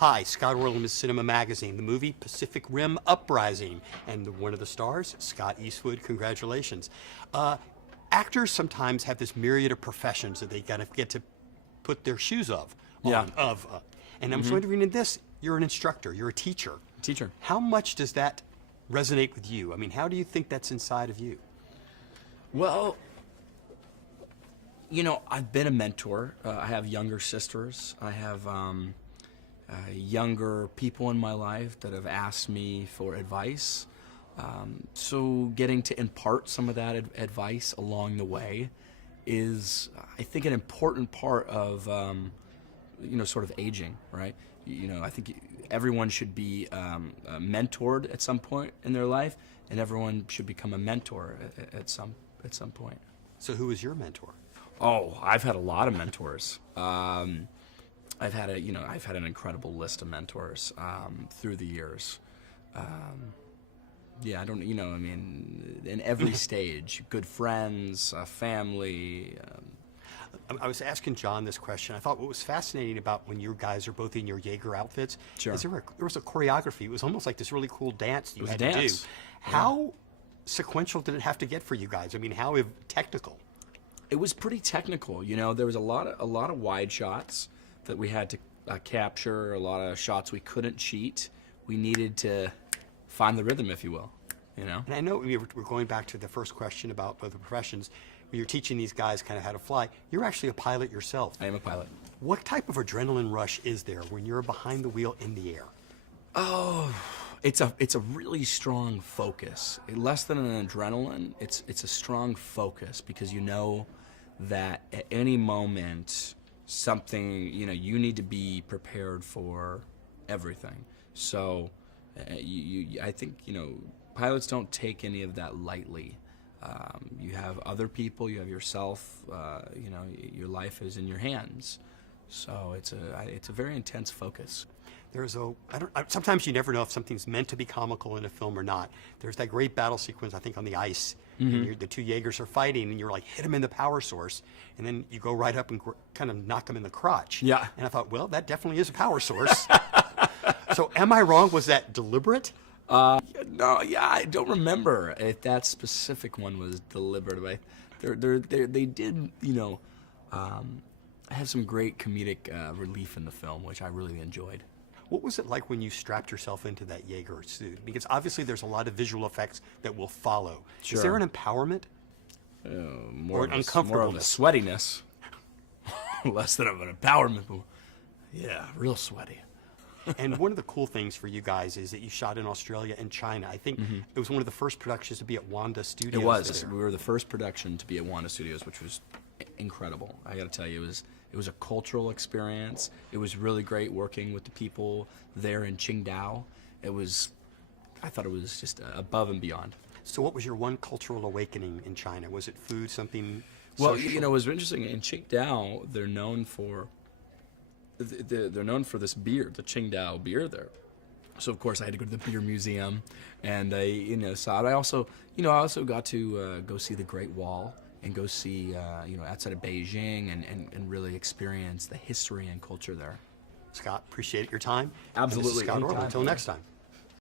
Hi, Scott Orlin is Cinema Magazine, the movie Pacific Rim Uprising, and one of the stars, Scott Eastwood. Congratulations. Actors sometimes have this myriad of professions that they gotta get to put their shoes on. Yeah. And I'm wondering, in this, you're an instructor, you're a teacher. Teacher. How much does that resonate with you? I mean, how do you think that's inside of you? Well, you know, I've been a mentor. I have younger sisters. I have younger people in my life that have asked me for advice. So getting to impart some of that advice along the way is, I think, an important part of, you know, sort of aging, right? You know, I think everyone should be mentored at some point in their life, and everyone should become a mentor at some point. So who is your mentor? Oh, I've had a lot of mentors. I've had an incredible list of mentors through the years. Yeah, I don't, you know, I mean, in every stage, good friends, family. I was asking John this question. I thought what was fascinating about when you guys are both in your Jaeger outfits is there was a choreography. It was almost like this really cool dance you had to do. How sequential did it have to get for you guys? I mean, how technical? It was pretty technical. You know, there was a lot of wide shots that we had to capture, a lot of shots we couldn't cheat. We needed to find the rhythm, if you will, you know? And I know we're going back to the first question about the professions. When you're teaching these guys kind of how to fly, you're actually a pilot yourself. I am a pilot. What type of adrenaline rush is there when you're behind the wheel in the air? Oh, it's a really strong focus. Less than an adrenaline, it's a strong focus, because you know that at any moment something, you know, you need to be prepared for everything. So I think, you know, pilots don't take any of that lightly. You have other people, you have yourself, you know, your life is in your hands. So it's a very intense focus. Sometimes you never know if something's meant to be comical in a film or not. There's that great battle sequence, I think, on the ice. And the two Jaegers are fighting, and you're like, hit them in the power source, and then you go right up and kind of knock them in the crotch. Yeah. And I thought, well, that definitely is a power source. So am I wrong? Was that deliberate? No, yeah, I don't remember if that specific one was deliberate. But they did, you know, have some great comedic relief in the film, which I really enjoyed. What was it like when you strapped yourself into that Jaeger suit? Because obviously there's a lot of visual effects that will follow. Sure. Is there an empowerment? More or of an a uncomfortableness? sweatiness. Less than of an empowerment. But yeah, real sweaty. And one of the cool things for you guys is that you shot in Australia and China. I think it was one of the first productions to be at Wanda Studios. It was. We were the first production to be at Wanda Studios, which was incredible. I got to tell you, it was a cultural experience. It was really great working with the people there in Qingdao. I thought it was just above and beyond. So what was your one cultural awakening in China? Was it food, something Well, social? you know, it was interesting. In Qingdao, they're known for this beer, the Qingdao beer there. So of course I had to go to the beer museum, and I saw it. I also got to go see the Great Wall and go see outside of Beijing and really experience the history and culture there. Scott, appreciate your time. Absolutely. And this is Scott Orlin. Anytime. Until next time.